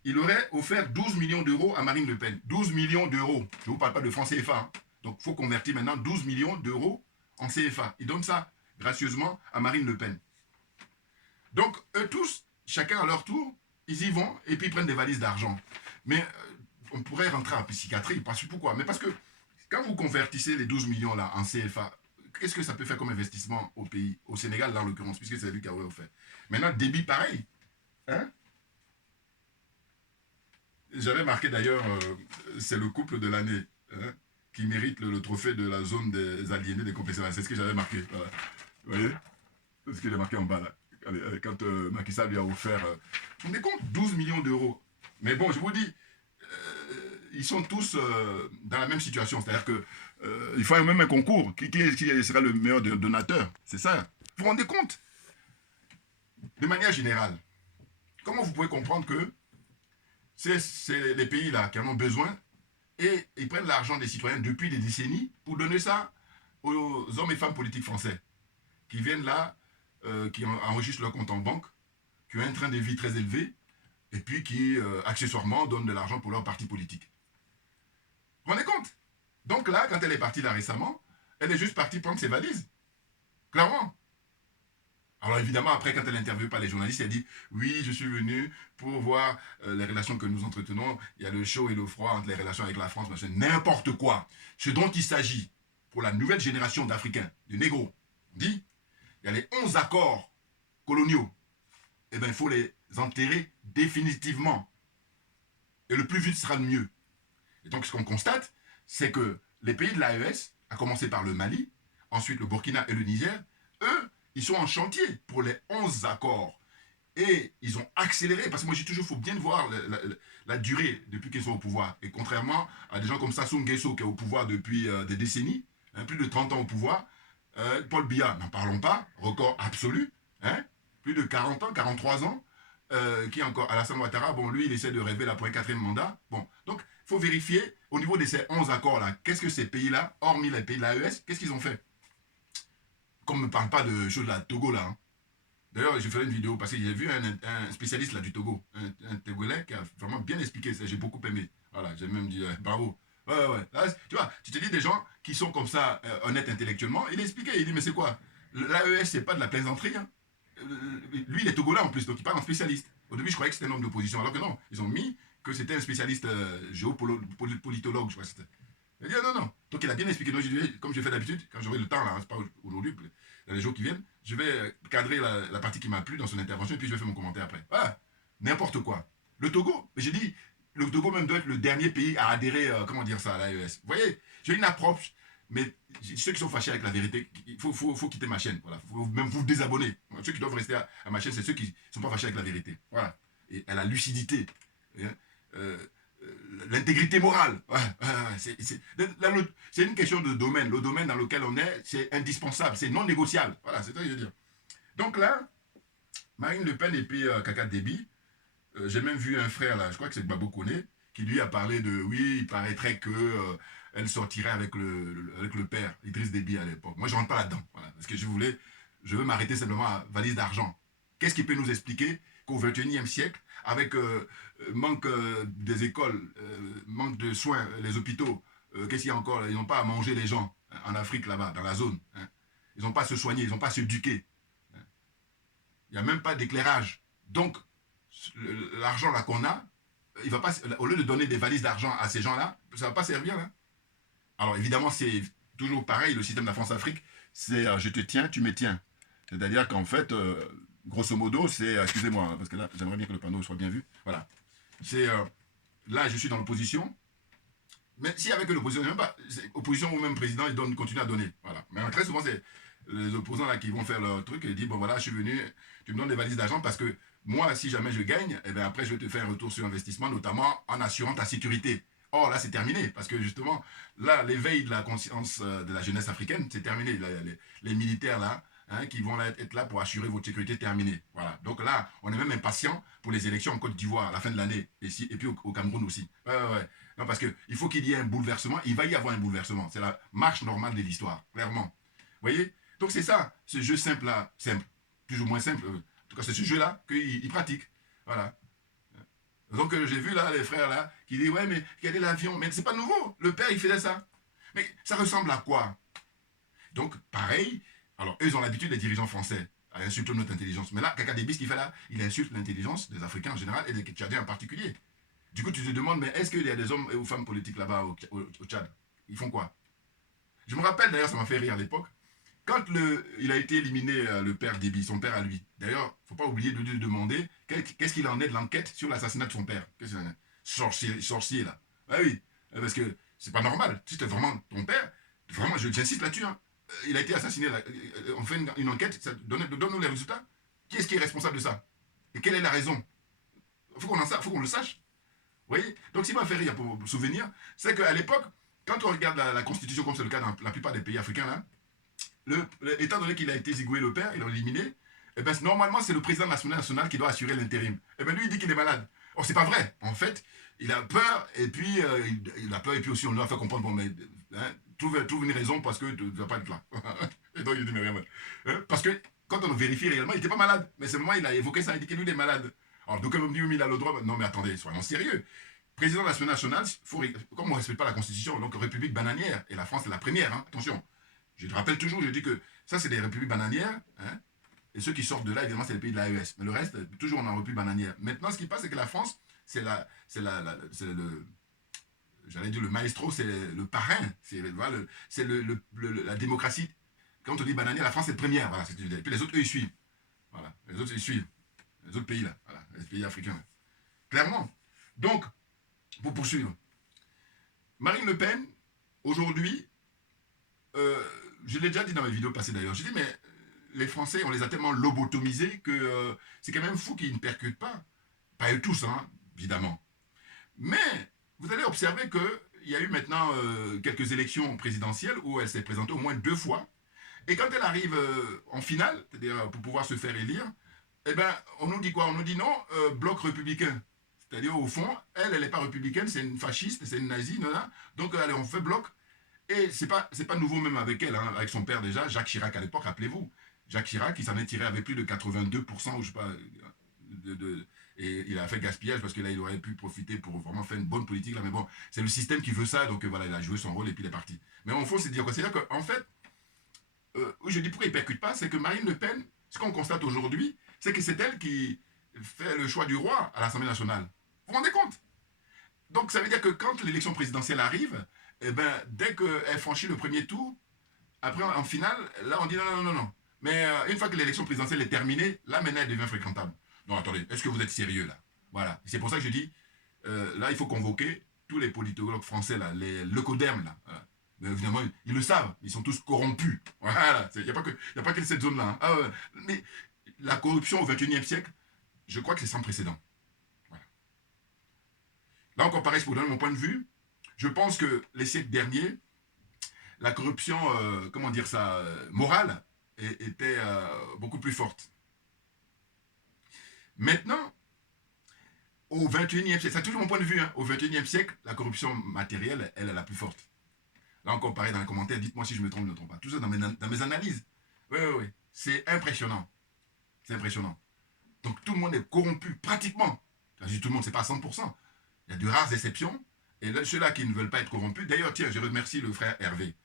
il aurait offert 12 millions d'euros à Marine Le Pen. 12 millions d'euros. Je ne vous parle pas de francs CFA. Hein. Donc, il faut convertir maintenant 12 millions d'euros en CFA. Il donne ça gracieusement à Marine Le Pen. Donc, eux tous, chacun à leur tour, ils y vont et puis ils prennent des valises d'argent. Mais on pourrait rentrer en psychiatrie. Pourquoi? Mais parce que quand vous convertissez les 12 millions là en CFA, qu'est-ce que ça peut faire comme investissement au pays, au Sénégal là, en l'occurrence, puisque c'est lui qui a offert. Maintenant, débit pareil. Hein? J'avais marqué d'ailleurs, c'est le couple de l'année hein, qui mérite le trophée de la zone des aliénés des compétences. C'est ce que j'avais marqué. Voilà. Vous voyez? C'est ce que j'ai marqué en bas là. Quand Macky Sall lui a offert, on est compte, 12 millions d'euros. Mais bon, je vous dis, ils sont tous dans la même situation. C'est-à-dire que il faut même un concours. Qui sera le meilleur donateur? C'est ça. Vous vous rendez compte? De manière générale, comment vous pouvez comprendre que c'est les pays là qui en ont besoin et ils prennent l'argent des citoyens depuis des décennies pour donner ça aux hommes et femmes politiques français qui viennent là, qui enregistrent leur compte en banque, qui ont un train de vie très élevé et puis qui, accessoirement, donnent de l'argent pour leur parti politique. Vous vous rendez compte? Donc là, quand elle est partie là récemment, elle est juste partie prendre ses valises. Clairement. Alors évidemment, après, quand elle interviewe par les journalistes, elle dit « Oui, je suis venu pour voir les relations que nous entretenons. Il y a le chaud et le froid entre les relations avec la France. » N'importe quoi. Ce dont il s'agit pour la nouvelle génération d'Africains, de négros, dit il y a les 11 accords coloniaux. Eh bien, il faut les enterrer définitivement. Et le plus vite sera le mieux. Et donc, ce qu'on constate, c'est que les pays de l'AES, à commencer par le Mali, ensuite le Burkina et le Niger, eux, ils sont en chantier pour les 11 accords. Et ils ont accéléré, parce que moi j'ai toujours, il faut bien voir la durée depuis qu'ils sont au pouvoir. Et contrairement à des gens comme Sassou Nguesso qui est au pouvoir depuis des décennies, hein, plus de 30 ans au pouvoir, Paul Biya, n'en parlons pas, record absolu, hein, plus de 40 ans, 43 ans, qui est encore Alassane Ouattara, bon lui il essaie de rêver là pour un 4e mandat. Bon, donc il faut vérifier au niveau de ces 11 accords-là, qu'est-ce que ces pays-là, hormis les pays de l'AES, qu'est-ce qu'ils ont fait? Qu'on ne me parle pas de choses là, Togo là. Hein. D'ailleurs, je ferai une vidéo parce que j'ai vu un spécialiste là du Togo, un Togolais qui a vraiment bien expliqué ça. J'ai beaucoup aimé. Voilà, j'ai même dit bravo. Ouais. Là, tu vois, tu te dis des gens qui sont comme ça, honnêtes intellectuellement. Il expliquait, il dit mais c'est quoi? L'AES, c'est pas de la plaisanterie. Hein. Lui, il est Togolais en plus, donc il parle en spécialiste. Au début, je croyais que c'était un homme d'opposition, alors que non. Ils ont mis que c'était un spécialiste géopolitologue, je crois que c'était. Il dit non. Donc il a bien expliqué. Donc, comme je fais d'habitude, quand j'aurai le temps, là, c'est pas aujourd'hui, dans les jours qui viennent, je vais cadrer la partie qui m'a plu dans son intervention et puis je vais faire mon commentaire après. Voilà, n'importe quoi. Le Togo, j'ai dit, le Togo même doit être le dernier pays à adhérer, comment dire ça, à l'AES. Vous voyez, j'ai une approche, mais ceux qui sont fâchés avec la vérité, il faut quitter ma chaîne. Voilà, faut même vous désabonner. Ceux qui doivent rester à ma chaîne, c'est ceux qui ne sont pas fâchés avec la vérité. Voilà, et à la lucidité. L'intégrité morale. C'est une question de domaine. Le domaine dans lequel on est, c'est indispensable, c'est non négociable. Voilà, c'est ça que je veux dire. Donc là, Marine Le Pen et puis Kaka Déby, j'ai même vu un frère là, je crois que c'est Babou Koné, qui lui a parlé de, oui, il paraîtrait que elle sortirait avec le père, Idriss Déby à l'époque. Moi, je ne rentre pas là-dedans, voilà, parce que je veux m'arrêter simplement à valise d'argent. Qu'est-ce qui peut nous expliquer qu'au XXIe siècle, avec manque des écoles, manque de soins, les hôpitaux, qu'est-ce qu'il y a encore? Ils n'ont pas à manger les gens hein, en Afrique là-bas, dans la zone. Hein. Ils n'ont pas à se soigner, ils n'ont pas à s'éduquer. Hein. Il n'y a même pas d'éclairage. Donc, l'argent là qu'on a, il va pas, au lieu de donner des valises d'argent à ces gens-là, ça ne va pas servir. Là. Alors évidemment, c'est toujours pareil, le système de la France-Afrique, c'est je te tiens, tu me tiens. C'est-à-dire qu'en fait, grosso modo, c'est, excusez-moi, hein, parce que là, j'aimerais bien que le panneau soit bien vu. Voilà. C'est, là, je suis dans l'opposition. Mais s'il n'y avait que l'opposition, même pas, opposition ou même président, il continue à donner. Voilà. Mais très souvent, c'est les opposants là qui vont faire leur truc et disent, bon voilà, je suis venu, tu me donnes des valises d'argent parce que moi, si jamais je gagne, eh bien après, je vais te faire un retour sur investissement, notamment en assurant ta sécurité. Or, là, c'est terminé, parce que justement, là, l'éveil de la conscience de la jeunesse africaine, c'est terminé. Les militaires, là, hein, qui vont là, être là pour assurer votre sécurité, terminé. Voilà. Donc là, on est même impatient pour les élections en Côte d'Ivoire à la fin de l'année, et puis au Cameroun aussi. Ouais, ouais, ouais. Non, parce qu'il faut qu'il y ait un bouleversement, il va y avoir un bouleversement. C'est la marche normale de l'histoire, clairement. Vous voyez? Donc c'est ça, ce jeu simple-là, simple, plus ou moins simple. En tout cas, c'est ce jeu-là qu'il pratique. Voilà. Donc j'ai vu là les frères là qui disent ouais mais quel est l'avion? Mais c'est pas nouveau. Le père il faisait ça. Mais ça ressemble à quoi? Donc pareil. Alors eux ils ont l'habitude des dirigeants français à insulter notre intelligence. Mais là Kakadébis ce qu'il fait là, il insulte l'intelligence des Africains en général et des Tchadiens en particulier. Du coup tu te demandes mais est-ce qu'il y a des hommes ou femmes politiques là-bas au Tchad? Ils font quoi? Je me rappelle d'ailleurs ça m'a fait rire à l'époque. Quand il a été éliminé, le père Déby, son père à lui, d'ailleurs, il ne faut pas oublier de lui demander qu'est-ce qu'il en est de l'enquête sur l'assassinat de son père. Qu'est-ce qu'il en est? Sorcier, là. Ah oui, parce que c'est pas normal. Si c'était vraiment ton père, vraiment, j'insiste là-dessus, hein. Il a été assassiné, là. On fait une enquête, donne-nous les résultats. Qui est-ce qui est responsable de ça? Et quelle est la raison? Il faut qu'on le sache. Vous voyez? Donc, ce qui m'a fait rire pour souvenir, c'est qu'à l'époque, quand on regarde la Constitution, comme c'est le cas dans la plupart des pays africains, là, étant donné qu'il a été zigoué le père, il l'a éliminé, eh ben, normalement c'est le président national qui doit assurer l'intérim. Eh ben, lui il dit qu'il est malade. Or c'est pas vrai. En fait, il a peur et puis il a peur et puis aussi on lui a fait comprendre bon mais hein, trouve une raison parce que tu ne vas pas être là. Et donc il dit mais rien. Hein, parce que quand on vérifie réellement, il n'était pas malade. Mais seulement il a évoqué ça, il dit que lui il est malade. Alors donc on me dit oui mais il a le droit. Non mais attendez, soyons sérieux. Président national, comme on ne respecte pas la Constitution, donc république bananière, et la France est la première, hein, attention. Je te rappelle toujours, je dis que ça, c'est des républiques bananières. Hein, et ceux qui sortent de là, évidemment, c'est les pays de l'AES. Mais le reste, toujours, on est en république bananière. Maintenant, ce qui passe, c'est que la France, c'est le, j'allais dire le maestro, c'est le parrain. C'est la démocratie. Quand on dit bananière, la France est première. Voilà, c'est ce que je dis. Et puis les autres, eux, ils suivent. Voilà, les autres, ils suivent. Les autres pays, là. Voilà, les pays africains. Là. Clairement. Donc, pour poursuivre, Marine Le Pen, aujourd'hui, je l'ai déjà dit dans mes vidéos passées d'ailleurs, j'ai dit mais les Français, on les a tellement lobotomisés que c'est quand même fou qu'ils ne percutent pas. Pas eux tous, hein, évidemment. Mais vous allez observer qu'il y a eu maintenant quelques élections présidentielles où elle s'est présentée au moins 2 fois. Et quand elle arrive en finale, c'est-à-dire pour pouvoir se faire élire, eh ben, on nous dit quoi? On nous dit non, bloc républicain. C'est-à-dire, au fond, elle n'est pas républicaine, c'est une fasciste, c'est une nazie, non, non. Donc, allez, on fait bloc. Et c'est pas nouveau même avec elle, hein, avec son père déjà, Jacques Chirac à l'époque, rappelez-vous. Jacques Chirac, il s'en est tiré avec plus de 82%, ou je sais pas, et il a fait gaspillage parce que là, il aurait pu profiter pour vraiment faire une bonne politique. Là, mais bon, c'est le système qui veut ça, donc voilà, il a joué son rôle et puis il est parti. Mais en fond, c'est dire quoi? C'est-à-dire qu'en fait, je dis pourquoi il ne percute pas, c'est que Marine Le Pen, ce qu'on constate aujourd'hui, c'est que c'est elle qui fait le choix du roi à l'Assemblée nationale. Vous vous rendez compte? Donc ça veut dire que quand l'élection présidentielle arrive, eh ben, dès qu'elle franchit le premier tour, après en finale, là on dit non, non, non, non. Mais une fois que l'élection présidentielle est terminée, là maintenant elle devient fréquentable. Non, attendez, est-ce que vous êtes sérieux là? Voilà. C'est pour ça que je dis, là il faut convoquer tous les politologues français, là, les leucodermes là. Voilà. Mais évidemment, ils le savent, ils sont tous corrompus. Voilà, il n'y a pas que cette zone-là. Hein. Ah, ouais. Mais la corruption au XXIe siècle, je crois que c'est sans précédent. Voilà. Là encore pareil, pour donner mon point de vue, je pense que les siècles derniers, la corruption, comment dire ça, morale, était beaucoup plus forte. Maintenant, au XXIe siècle, c'est toujours mon point de vue, hein, au XXIe siècle, la corruption matérielle, elle est la plus forte. Là encore, pareil, dans les commentaires, dites-moi si je me trompe ou ne me trompe pas. Tout ça dans mes analyses. Oui, oui, oui. C'est impressionnant. C'est impressionnant. Donc tout le monde est corrompu, pratiquement. Je dis tout le monde, c'est pas à 100%. Il y a de rares exceptions. Et là, ceux-là qui ne veulent pas être corrompus, d'ailleurs, tiens, je remercie le frère Hervé,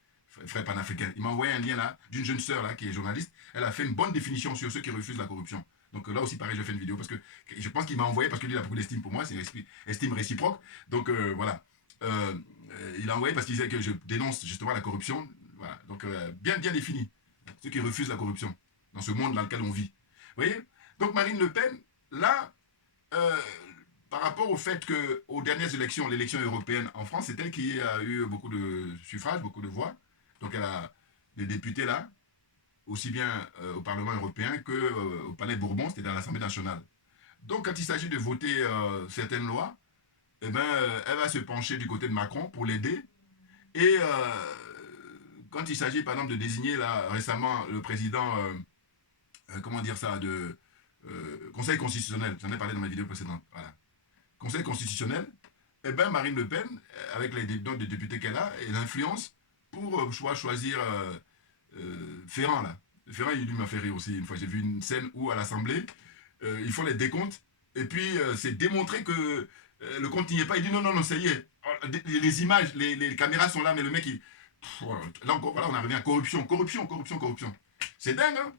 frère panafricain. Il m'a envoyé un lien là, d'une jeune sœur là, qui est journaliste. Elle a fait une bonne définition sur ceux qui refusent la corruption. Donc là aussi, pareil, je fais une vidéo parce que je pense qu'il m'a envoyé parce qu'il a beaucoup d'estime pour moi, c'est une estime réciproque. Donc voilà. Il a envoyé parce qu'il disait que je dénonce justement la corruption. Voilà. Donc bien défini. Ceux qui refusent la corruption dans ce monde dans lequel on vit. Vous voyez? Donc Marine Le Pen, là, par rapport au fait qu'aux dernières élections, l'élection européenne en France, c'est elle qui a eu beaucoup de suffrages, beaucoup de voix. Donc elle a des députés là, aussi bien au Parlement européen qu'au Palais Bourbon, c'était dans l'Assemblée nationale. Donc, quand il s'agit de voter certaines lois, eh ben, elle va se pencher du côté de Macron pour l'aider. Et quand il s'agit, par exemple, de désigner là, récemment le président, comment dire ça, de Conseil constitutionnel, j'en ai parlé dans ma vidéo précédente, voilà. Conseil constitutionnel, eh ben, Marine Le Pen, avec les députés qu'elle a, elle influence pour choisir Ferrand, là. Ferrand, il lui m'a fait rire aussi une fois. J'ai vu une scène où, à l'Assemblée, ils font les décomptes, et puis c'est démontré que le compte n'y est pas. Il dit non, non, non, ça y est. Les images, les caméras sont là, mais le mec, il... Là encore, voilà, on arrive à corruption, corruption, corruption, corruption. C'est dingue, hein?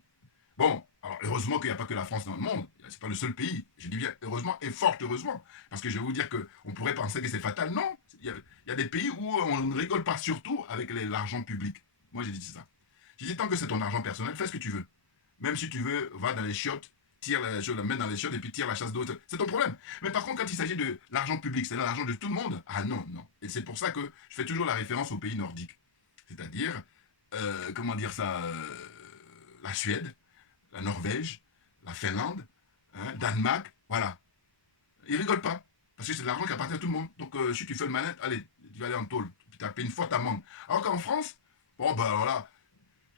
Bon, alors heureusement qu'il n'y a pas que la France dans le monde. C'est pas le seul pays. Je dis bien heureusement et fort heureusement. Parce que je vais vous dire qu'on pourrait penser que c'est fatal. Non, il y a des pays où on ne rigole pas, surtout avec l'argent public. Moi, j'ai dit ça. J'ai dit tant que c'est ton argent personnel, fais ce que tu veux. Même si tu veux, va dans les chiottes, tire la main dans les chiottes et puis tire la chasse d'autres. C'est ton problème. Mais par contre, quand il s'agit de l'argent public, c'est-à-dire l'argent de tout le monde, ah non, non. Et c'est pour ça que je fais toujours la référence aux pays nordiques. C'est-à-dire, comment dire ça, la Suède, la Norvège, la Finlande, hein, Danemark, voilà. Ils rigolent pas. Parce que c'est de l'argent qui appartient à tout le monde. Donc si tu fais le malin, allez, tu vas aller en tôle. Tu t'as payé une forte amende. Alors qu'en France, bon ben alors là,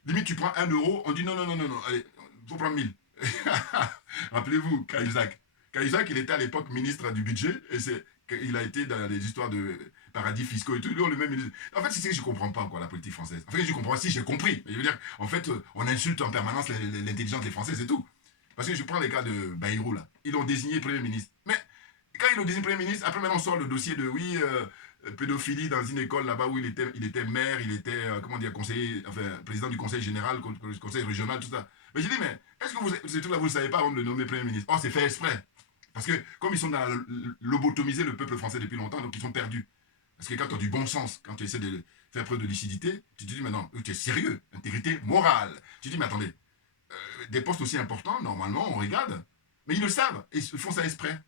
limite tu prends 1 euro, on dit non, non, non, non, non, allez, faut prendre 1000. Rappelez-vous, Cahuzac. Cahuzac, il était à l'époque ministre du budget, et il a été dans les histoires de paradis fiscaux et tout, le même ministre. En fait, c'est ce que je ne comprends pas, quoi, la politique française. En fait, je comprends, si, j'ai compris. Je veux dire, en fait, on insulte en permanence l'intelligence des Français, c'est tout. Parce que je prends les cas de Bayrou, là. Ils l'ont désigné Premier ministre. Mais quand ils l'ont désigné Premier ministre, après maintenant on sort le dossier de, oui, pédophilie dans une école là-bas où il était maire, il était, comment dire, conseiller, enfin, président du conseil général, conseil régional, tout ça. Mais j'ai dit, mais est-ce que ces trucs-là, vous ne savez pas avant de le nommer Premier ministre? Oh, c'est fait exprès. Parce que comme ils sont dans lobotomiser le peuple français depuis longtemps, donc ils sont perdus. Parce que quand tu as du bon sens, quand tu essaies de faire preuve de lucidité, tu te dis, mais non, tu es sérieux, intégrité morale. Tu te dis, mais attendez, des postes aussi importants, normalement, on regarde. Mais ils le savent, et ils font ça exprès.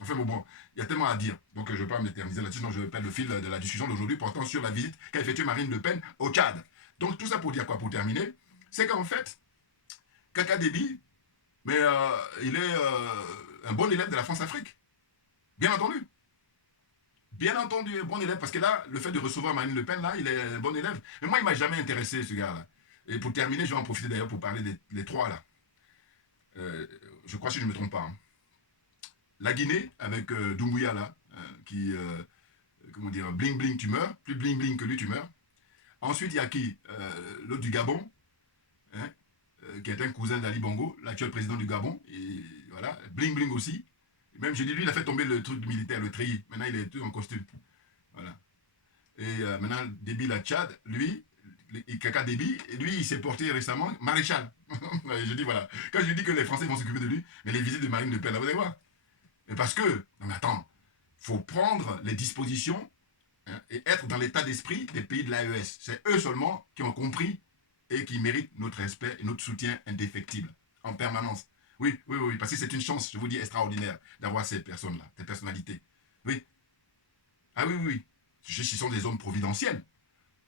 Enfin bon, il y a tellement à dire. Donc je ne vais pas m'éterniser là-dessus, sinon je vais perdre le fil de la discussion d'aujourd'hui portant sur la visite qu'a effectuée Marine Le Pen au Tchad. Donc tout ça pour dire quoi, pour terminer, c'est qu'en fait, Kaka Déby, mais il est un bon élève de la France-Afrique. Bien entendu. Bien entendu, un bon élève, parce que là, le fait de recevoir Marine Le Pen, là, il est un bon élève. Mais moi, il ne m'a jamais intéressé, ce gars-là. Et pour terminer, je vais en profiter d'ailleurs pour parler des trois, là. Je crois, si je ne me trompe pas. Hein. La Guinée, avec Doumbouya, là, qui, comment dire, bling bling, tu meurs. Plus bling bling que lui, tu meurs. Ensuite, il y a qui l'autre du Gabon, hein, qui est un cousin d'Ali Bongo, l'actuel président du Gabon. Et voilà, bling bling aussi. Même, je dis, lui, il a fait tomber le truc militaire, le treillis. Maintenant, il est tout en costume. Voilà. Et maintenant, Déby, la Tchad, lui, Kaka Déby, lui, il s'est porté récemment maréchal. Je dis, voilà. Quand je dis que les Français vont s'occuper de lui, mais les visites de Marine Le Pen, là, vous allez voir. Mais parce que, non mais attends, il faut prendre les dispositions, hein, et être dans l'état d'esprit des pays de l'AES. C'est eux seulement qui ont compris et qui méritent notre respect et notre soutien indéfectible, en permanence. Oui, oui, oui, parce que c'est une chance, je vous dis, extraordinaire d'avoir ces personnes-là, ces personnalités. Oui. Ah oui, oui, oui. Ce sont des hommes providentiels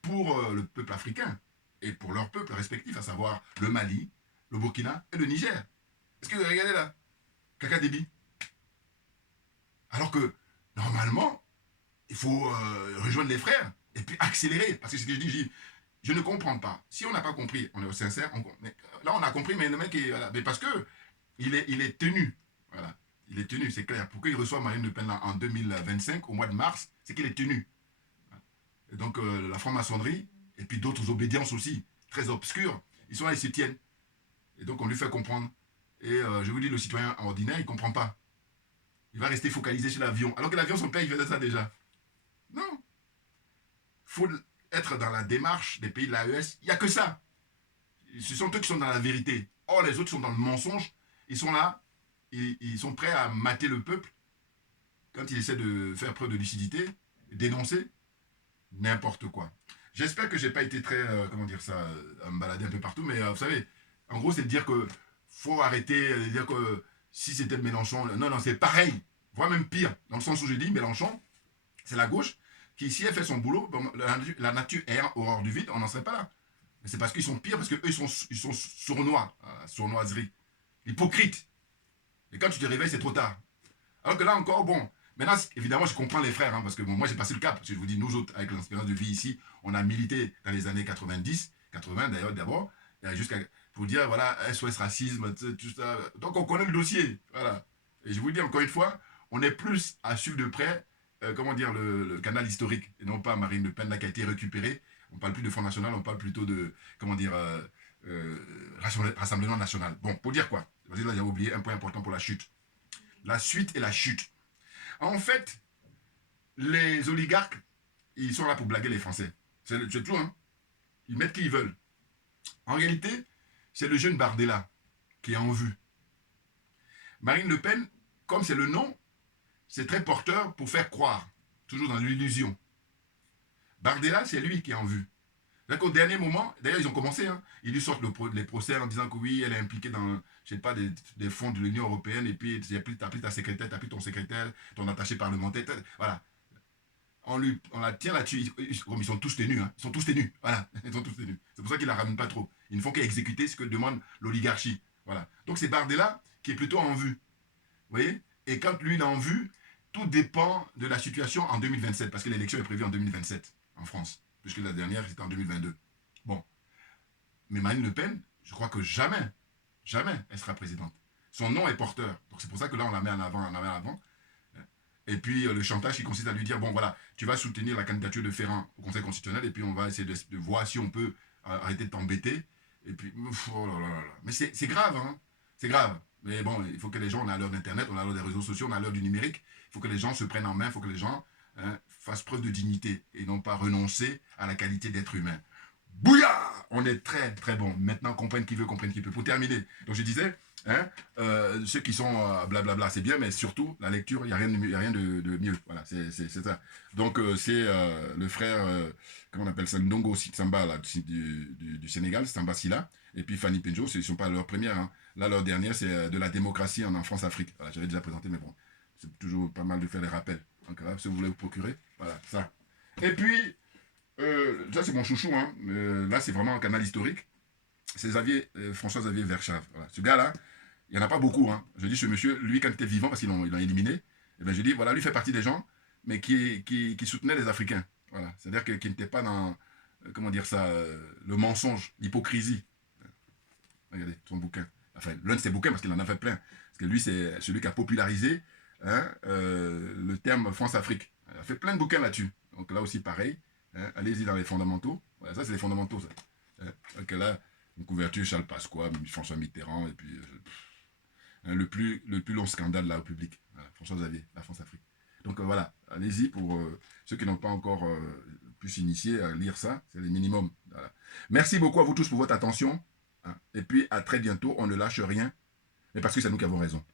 pour le peuple africain et pour leur peuple respectif, à savoir le Mali, le Burkina et le Niger. Est-ce que vous regardez là, Kaka Déby? Alors que, normalement, il faut rejoindre les frères et puis accélérer. Parce que ce que je dis, je ne comprends pas. Si on n'a pas compris, on est sincère, là on a compris, mais le mec est... Voilà, mais parce que il est tenu. Voilà. Il est tenu, c'est clair. Pourquoi il reçoit Marine Le Pen là, en 2025, au mois de mars, c'est qu'il est tenu. Et donc la franc-maçonnerie, et puis d'autres obédiences aussi, très obscures, ils sont là, ils se tiennent. Et donc on lui fait comprendre. Et je vous dis, le citoyen ordinaire, il ne comprend pas. Il va rester focalisé sur l'avion. Alors que l'avion, son père, il faisait ça déjà. Non. Il faut être dans la démarche des pays de l'AES. Il n'y a que ça. Ce sont eux qui sont dans la vérité. Or, les autres sont dans le mensonge. Ils sont là. Ils sont prêts à mater le peuple quand il essaie de faire preuve de lucidité, dénoncer n'importe quoi. J'espère que je n'ai pas été très, comment dire ça, à me balader un peu partout, mais vous savez, en gros, c'est de dire que faut arrêter de dire que si c'était Mélenchon, non, non, c'est pareil, voire même pire, dans le sens où je dis, Mélenchon, c'est la gauche, qui si elle fait son boulot, bon, la nature est horreur du vide, on n'en serait pas là. Mais c'est parce qu'ils sont pires, parce qu'eux, ils sont sournois, sournoiserie, hypocrites. Et quand tu te réveilles, c'est trop tard. Alors que là encore, bon, maintenant, évidemment, je comprends les frères, hein, parce que bon, moi, j'ai passé le cap. Je vous dis, nous autres, avec l'expérience de vie ici, on a milité dans les années 90, 80 d'ailleurs, d'abord, jusqu'à, pour dire, voilà, SOS racisme, tout ça. Donc, on connaît le dossier, voilà. Et je vous dis encore une fois, on est plus à suivre de près, comment dire, le canal historique, et non pas Marine Le Pen, là, qui a été récupérée. On parle plus de Front National, on parle plutôt de, comment dire, Rassemblement National. Bon, pour dire quoi? Vas-y, là, j'ai oublié un point important pour la chute. La suite et la chute. En fait, les oligarques, ils sont là pour blaguer les Français. C'est tout, hein. Ils mettent qui ils veulent. En réalité, c'est le jeune Bardella qui est en vue. Marine Le Pen, comme c'est le nom, c'est très porteur pour faire croire, toujours dans l'illusion. Bardella, c'est lui qui est en vue. Au dernier moment, d'ailleurs ils ont commencé, hein, ils lui sortent les procès en disant que oui, elle est impliquée dans, je sais pas, des fonds de l'Union Européenne, et puis tu as pris ta secrétaire, tu as pris ton secrétaire, ton attaché parlementaire, voilà. On la tient là-dessus, ils sont tous tenus, hein, ils sont tous tenus, voilà, ils sont tous tenus. C'est pour ça qu'ils la ramènent pas trop. Ils ne font qu'exécuter ce que demande l'oligarchie, voilà. Donc c'est Bardella qui est plutôt en vue, vous voyez. Et quand lui il est en vue, tout dépend de la situation en 2027, parce que l'élection est prévue en 2027 en France, puisque la dernière c'était en 2022. Bon, mais Marine Le Pen, je crois que jamais, jamais elle sera présidente. Son nom est porteur, donc c'est pour ça que là on la met en avant, Et puis le chantage qui consiste à lui dire, bon voilà, tu vas soutenir la candidature de Ferrand au Conseil constitutionnel, et puis on va essayer de voir si on peut arrêter de t'embêter. Et puis, oh là là là. Mais c'est grave, hein, c'est grave. Mais bon, il faut que les gens, on a l'heure d'Internet, on a l'heure des réseaux sociaux, on a l'heure du numérique. Il faut que les gens se prennent en main, il faut que les gens fassent preuve de dignité et non pas renoncer à la qualité d'être humain. Bouya! On est très très bon. Maintenant, comprenne qui veut, comprenne qui peut. Pour terminer, donc je disais, hein, ceux qui sont blablabla, c'est bien, mais surtout, la lecture, il n'y a rien de mieux. Voilà, c'est ça. Donc, c'est le frère, comment on appelle ça, Ndongo Samba là, du Sénégal, Samba Silla, et puis Fanny Pinjo, ce ne sont pas leurs premières. Hein. Là, leur dernière, c'est de la démocratie en France-Afrique. Voilà, j'avais déjà présenté, mais bon, c'est toujours pas mal de faire les rappels. Donc là, si vous voulez vous procurer, voilà, ça. Et puis, ça c'est mon chouchou, hein. Là c'est vraiment un canal historique. C'est François-Xavier Verschave. Voilà. Ce gars-là, il n'y en a pas beaucoup. Hein. Je dis ce monsieur, lui quand il était vivant, parce qu'ils l'ont éliminé, et ben, je dis, voilà, lui fait partie des gens, mais qui soutenaient les Africains. Voilà. C'est-à-dire qu'il n'était pas dans, comment dire ça, le mensonge, l'hypocrisie. Regardez, son bouquin. Enfin, l'un de ses bouquins, parce qu'il en a fait plein. Parce que lui, c'est celui qui a popularisé hein, le terme France-Afrique. Il a fait plein de bouquins là-dessus. Donc là aussi, pareil. Hein, allez-y dans les fondamentaux. Voilà, ça, c'est les fondamentaux, ça. Hein, donc là, une couverture, Charles Pasqua, François Mitterrand, et puis hein, le plus long scandale de la République. Voilà, François Xavier, la France-Afrique. Donc voilà, allez-y pour ceux qui n'ont pas encore pu s'initier à lire ça, c'est le minimum. Voilà. Merci beaucoup à vous tous pour votre attention. Hein, et puis à très bientôt, on ne lâche rien, mais parce que c'est nous qui avons raison.